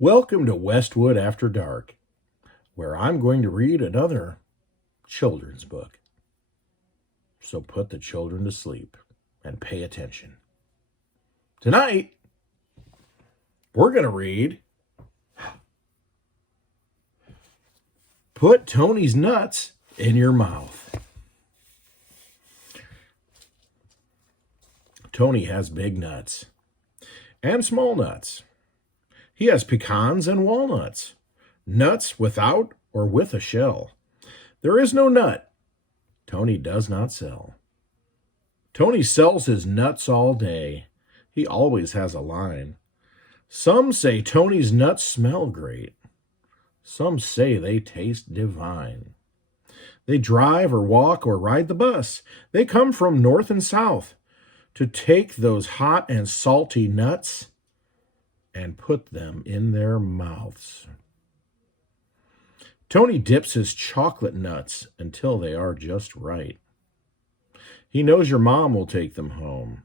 Welcome to Westwood After Dark, where I'm going to read another children's book. So put the children to sleep and pay attention. Tonight, we're going to read Put Tony's Nuts in Your Mouth. Tony has big nuts and small nuts. He has pecans and walnuts, nuts without or with a shell. There is no nut Tony does not sell. Tony sells his nuts all day. He always has a line. Some say Tony's nuts smell great. Some say they taste divine. They drive or walk or ride the bus. They come from north and south to take those hot and salty nuts and put them in their mouths. Tony dips his chocolate nuts until they are just right. He knows your mom will take them home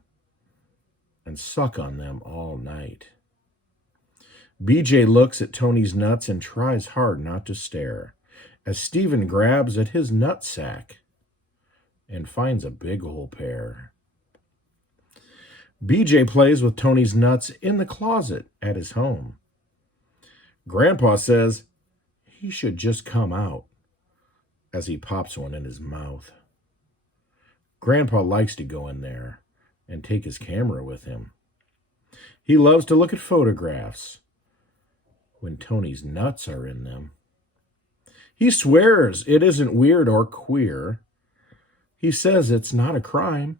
and suck on them all night. BJ looks at Tony's nuts and tries hard not to stare as Stephen grabs at his nut sack and finds a big old pair. BJ plays with Tony's nuts in the closet at his home. Grandpa says he should just come out as he pops one in his mouth. Grandpa likes to go in there and take his camera with him. He loves to look at photographs when Tony's nuts are in them. He swears it isn't weird or queer. He says it's not a crime.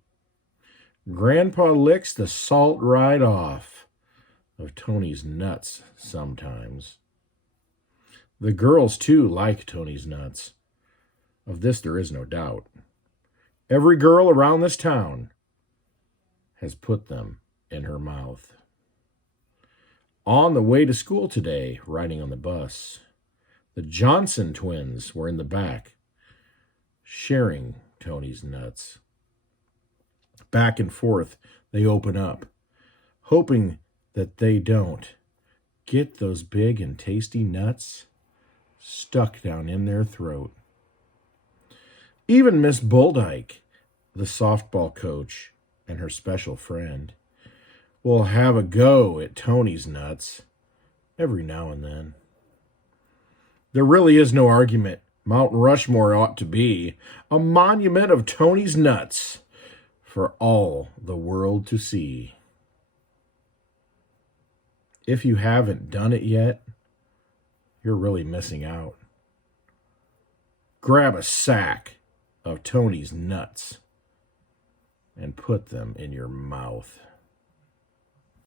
Grandpa licks the salt right off of Tony's nuts sometimes. The girls, too, like Tony's nuts. Of this there is no doubt. Every girl around this town has put them in her mouth. On the way to school today, riding on the bus, the Johnson twins were in the back, sharing Tony's nuts. Back and forth, they open up, hoping that they don't get those big and tasty nuts stuck down in their throat. Even Miss Boldyke, the softball coach and her special friend, will have a go at Tony's nuts every now and then. There really is no argument. Mount Rushmore ought to be a monument of Tony's nuts for all the world to see. If you haven't done it yet, you're really missing out. Grab a sack of Tony's nuts and put them in your mouth.